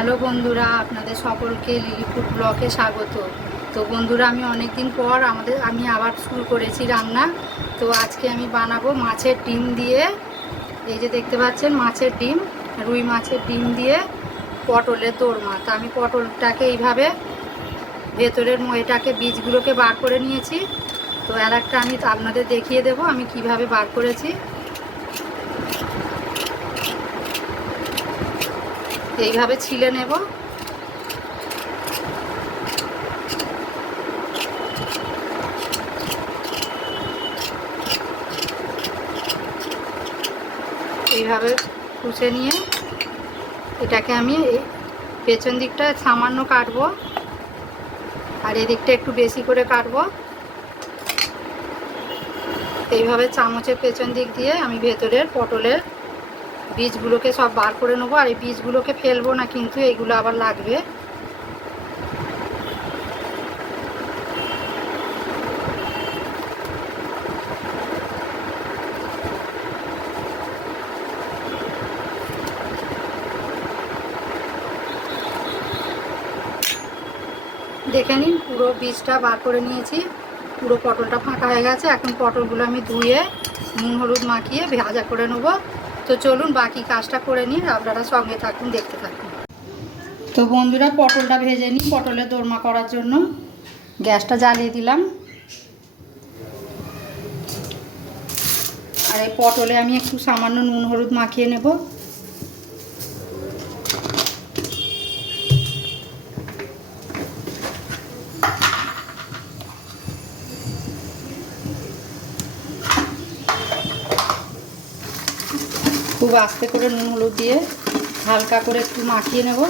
Hello বন্ধুরা, আপনাদের সকলকে লিলি ফুড ব্লগে স্বাগত। তো বন্ধুরা, আমি অনেক দিন পর আমি আবার শুরু করেছি রান্না। তো আজকে আমি বানাবো মাছের ডিম দিয়ে, এই যে দেখতে পাচ্ছেন মাছের ডিম, রুই মাছের ডিম দিয়ে পটলের দোরমা। তো আমি পটলটাকে এইভাবে ভেতরের এটাকে বীজগুলোকে বার করে নিয়েছি। তো আর একটা আমি আপনাদের দেখিয়ে দেবো আমি কিভাবে বার করেছি। এইভাবে ছিলে নেব। এইভাবে কুচে নিয়ে এটাকে আমি এই পেছন দিকটা সামান্য কাটবো, আর এদিকটা একটু বেশি করে কাটবো। এইভাবে চামচের পেছন দিক দিয়ে আমি ভেতরের পটলের বীজগুলোকে সব বার করে নেবো। আর এই বীজগুলোকে ফেলবো না, কিন্তু এইগুলো আবার লাগবে। দেখে নিন, পুরো বীজটা বার করে নিয়েছি, পুরো পটলটা ফাঁকা হয়ে গেছে। এখন পটলগুলো আমি ধুয়ে নুন হলুদ মাখিয়ে ভাজা করে নেব। তো চলুন বাকি কাজটা করে নিন, আপনারা সঙ্গে থাকুন, দেখতে থাকুন। তো বন্ধুরা, পটলটা ভেজে নিই। পটলের দোরমা করার জন্য গ্যাসটা জ্বালিয়ে দিলাম। আর এই পটলে আমি একটু সামান্য নুন হলুদ মাখিয়ে নেব। খুব আস্তে করে নুন হলুদ দিয়ে হালকা করে একটু মাখিয়ে নেব।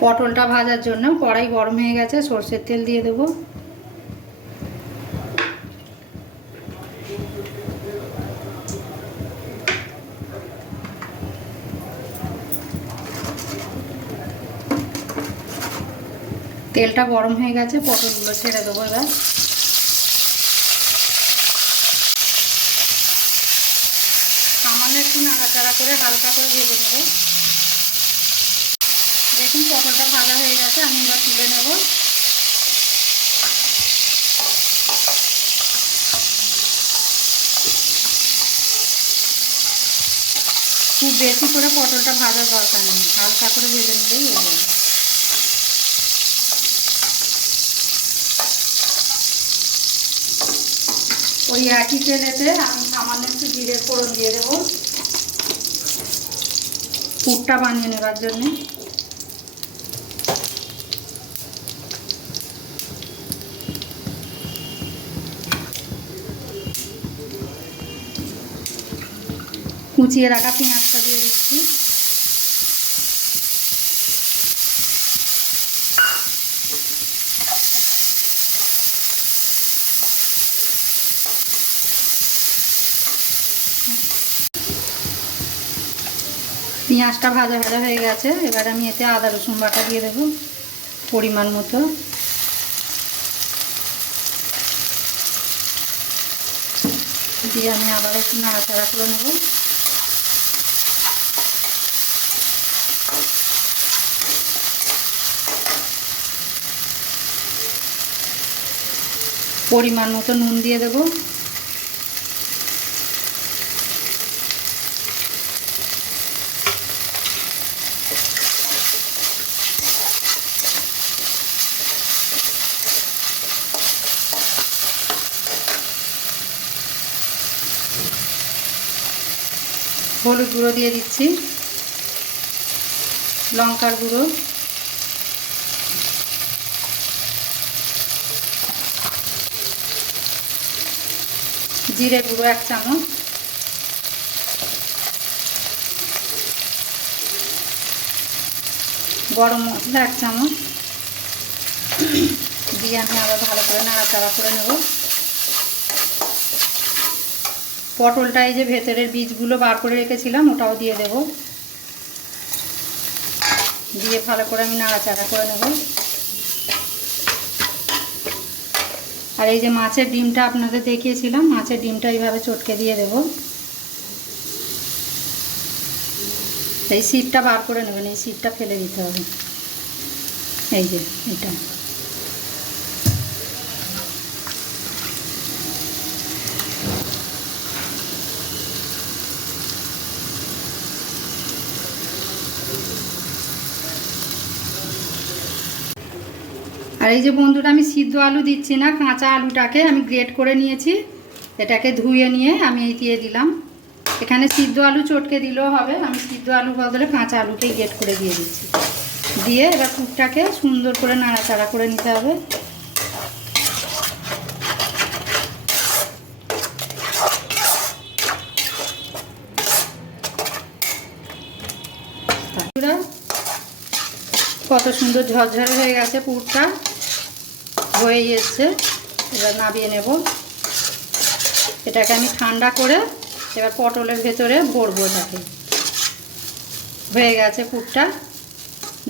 পটলটা ভাজার জন্য কড়াই গরম হয়ে গেছে, সরষের তেল দিয়ে দেবো। তেলটা গরম হয়ে গেছে, পটলগুলো ছেড়ে দেবো। এবার সামান্য একটু নাড়াচাড়া করে হালকা করে ভেজে নেব। দেখুন পটলটা ভাজা হয়ে গেছে, আমি এবার তুলে নেব। খুব বেশি করে পটলটা ভাজার দরকার নেই, হালকা করে ভেজে নিলেই হয়ে যাবে। ওই একই তেলেতে আমি সামান্য একটু জিরে ফোড়ন দিয়ে দেবো পুরটা বানিয়ে নেবার জন্যে। কুচিয়ে রাখা পেঁয়াজটা দিয়ে দিচ্ছি। পেঁয়াজটা ভাজা ভাজা হয়ে গেছে, এবার আমি এতে আদা রসুন বাটা দিয়ে দেবো পরিমাণ মতো। দিয়ে আমি আবার একটু নাড়াচাড়া করে নেব। পরিমাণ মতো নুন দিয়ে দেবো। হলুদ গুঁড়ো দিয়ে দিচ্ছি, লঙ্কার গুঁড়ো, জিরে গুঁড়ো 1 চামচ, গরম মশলা 1 চামচ দিয়ে আমি আবার ভালো করে নাড়াচাড়া করে নেব। পটলটা এই যে ভেতরের বীজগুলো বার করে রেখেছিলাম ওটাও দিয়ে দেব, দিয়ে ভালো করে আমি নাড়াচাড়া করে নেব। আর এই যে মাছের ডিমটা আপনাদের দেখিয়েছিলাম, মাছের ডিমটা এইভাবে চটকে দিয়ে দেব। এই সিটটা বার করে নেবেন, এই সিটটা ফেলে দিতে হবে। এই যে এটা আর এই যে বন্ধুরা, আমি সিদ্ধ আলু দিচ্ছি না, কাঁচা আলুটাকে আমি গ্রেট করে নিয়েছি, এটাকে ধুয়ে নিয়ে আমি এই দিয়ে দিলাম। এখানে সিদ্ধ আলু চটকে দিলেও হবে, আমি সিদ্ধ আলু বদলে কাঁচা আলুকেই গ্রেট করে দিয়ে দিচ্ছি। দিয়ে এবার পুরটাকে সুন্দর করে নাড়াচাড়া করে নিতে হবে। কত সুন্দর ঝরঝরে হয়ে গেছে, পুরটা হয়ে এসছে। এবার নামিয়ে নেব। এটাকে আমি ঠান্ডা করে এবার পটলের ভেতরে ভরবো। এটাকে হয়ে গেছে পুরটা,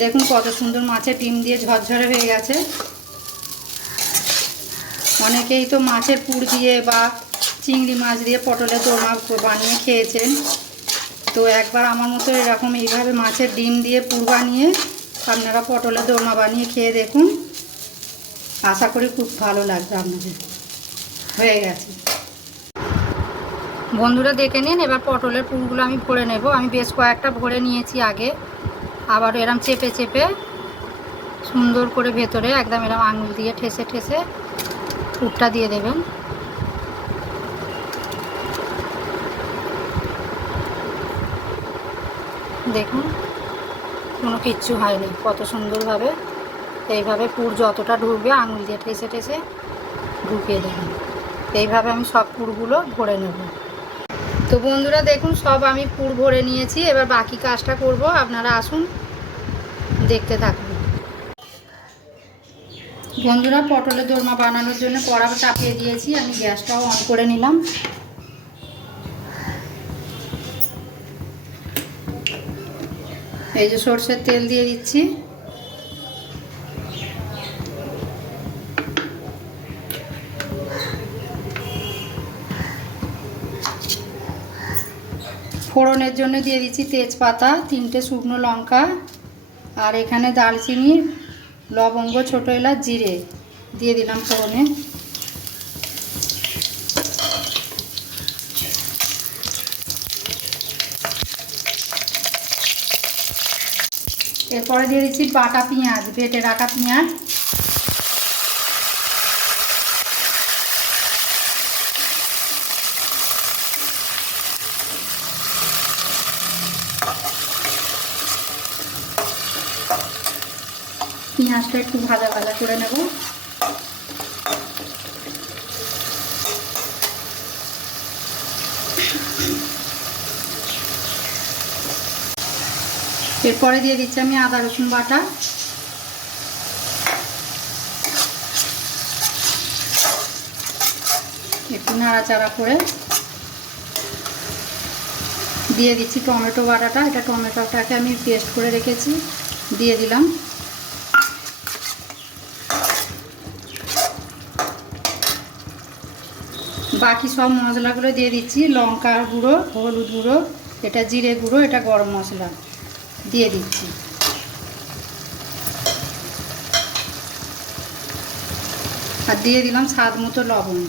দেখুন কত সুন্দর মাছের ডিম দিয়ে ঝরঝরে হয়ে গেছে। অনেকেই তো মাছের পুর দিয়ে বা চিংড়ি মাছ দিয়ে পটলের দোরমা বানিয়ে খেয়েছেন, তো একবার আমার মতো এরকম এইভাবে মাছের ডিম দিয়ে পুর বানিয়ে আপনারা পটলের দোরমা বানিয়ে খেয়ে দেখুন, আশা করি খুব ভালো লাগবে আপনাদের। হয়ে গেছে বন্ধুরা, দেখে নিন। এবার পটলের পুরগুলো আমি ভরে নেব। আমি বেশ কয়েকটা ভরে নিয়েছি আগে, আবার এরম চেপে চেপে সুন্দর করে ভেতরে একদম এরম আঙুল দিয়ে ঠেসে ঠেসে পুরটা দিয়ে দেবেন। দেখুন কোনো কিচ্ছু হয়নি, কত সুন্দরভাবে এইভাবে পুর যতটা ঢুকবে আঙুল দিয়ে ঠেসে ঠেসে ঢুকিয়ে দেবেন। এইভাবে আমি সব পুরগুলো ভরে নেব। তো বন্ধুরা দেখুন, সব আমি পুর ভরে নিয়েছি, এবার বাকি কাজটা করব। আপনারা আসুন দেখতে থাকুন। বন্ধুরা, পটলের দোরমা বানানোর জন্য কড়া চাপিয়ে দিয়েছি, আমি গ্যাসটাও অন করে নিলাম। এই যে সরষের তেল দিয়ে দিচ্ছি। ফোড়নের জন্য দিয়ে দিচ্ছি তেজপাতা, 3টে শুকনো লঙ্কা, আর এখানে দারচিনি, লবঙ্গ, ছোটো এলাচ, জিরে দিয়ে দিলাম ফোড়নে। এরপরে দিয়ে দিচ্ছি বাটা পেঁয়াজ, বেটে রাখা পেঁয়াজ। পেঁয়াজটা একটু ভাজা ভাজা করে নেব। এরপরে দিয়ে দিচ্ছি আমি আদা রসুন বাটা। একটু নাড়াচাড়া করে দিয়ে দিচ্ছি টমেটো বাটাটা। এটা টমেটোটাকে আমি পেস্ট করে রেখেছি, দিয়ে দিলাম। বাকি সব মশলাগুলো দিয়ে দিচ্ছি। লঙ্কার গুঁড়ো, হলুদ গুঁড়ো, এটা জিরে গুঁড়ো, এটা গরম মশলা দিয়ে দিচ্ছি। আর দিয়ে দিলাম স্বাদ মতো লবণ।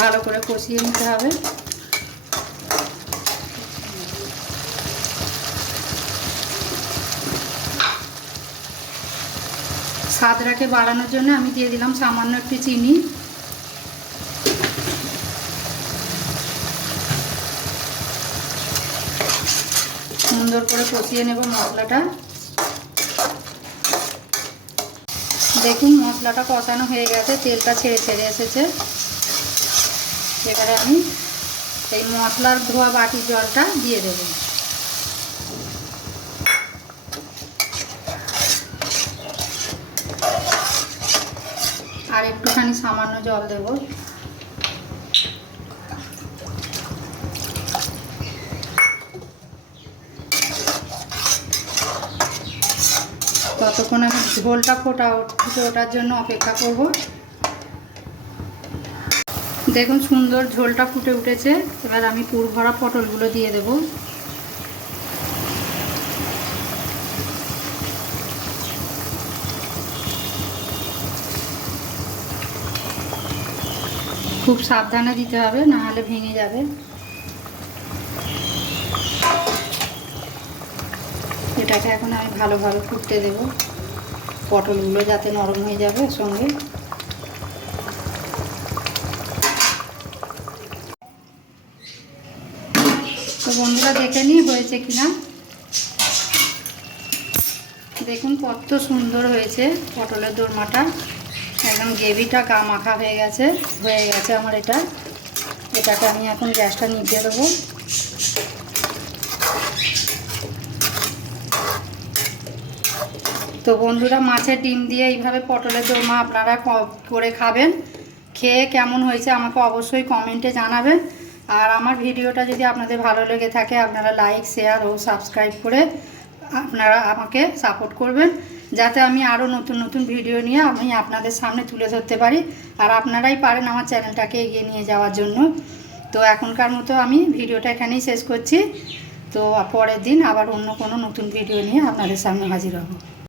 ভালো করে কষিয়ে নিতে হবে। স্বাদটাকে বাড়ানোর জন্য আমি দিয়ে দিলাম সামান্য একটু চিনি। সুন্দর করে কষিয়ে নেব মশলাটা। দেখুন মশলাটা কষানো হয়ে গেছে, তেলটা ছেড়ে ছেড়ে এসেছে। এবারে আমি এই মশলার ধোয়া বাটির জলটা দিয়ে দেব। আর একটুখানি সামান্য জল দেব। ততক্ষণ আমি ঝোলটা ফুটে ওঠার জন্য অপেক্ষা করব। দেখুন সুন্দর ঝোলটা ফুটে উঠেছে। এবার আমি পুর ভরা পটলগুলো দিয়ে দেব। খুব সাবধানে দিতে হবে, না হলে ভেঙে যাবে। এটাকে এখন আমি ভালোভাবে ফুটতে দেব, পটলগুলো যাতে নরম হয়ে যাবে সঙ্গে। তো বন্ধুরা দেখে নিই হয়েছে কিনা। দেখুন কত সুন্দর হয়েছে পটলের দোরমাটা, একদম গ্রেভিটা গা মাখা হয়ে গেছে আমার এটা। এটাকে আমি এখন গ্যাসটা নিভিয়ে দেবো। তো বন্ধুরা মাছের ডিম দিয়ে এইভাবে পটলের দোরমা আপনারা করে খাবেন। খেয়ে কেমন হয়েছে আমাকে অবশ্যই কমেন্টে জানাবেন। আর আমার ভিডিওটা যদি আপনাদের ভালো লেগে থাকে আপনারা লাইক, শেয়ার ও সাবস্ক্রাইব করে আপনারা আমাকে সাপোর্ট করবেন, যাতে আমি আরও নতুন নতুন ভিডিও নিয়ে আমি আপনাদের সামনে তুলে ধরতে পারি। আর আপনারাই পারেন আমার চ্যানেলটাকে এগিয়ে নিয়ে যাওয়ার জন্য। তো এখনকার মতো আমি ভিডিওটা এখানেই শেষ করছি। তো পরের দিন আবার অন্য কোনো নতুন ভিডিও নিয়ে আপনাদের সামনে হাজির হব।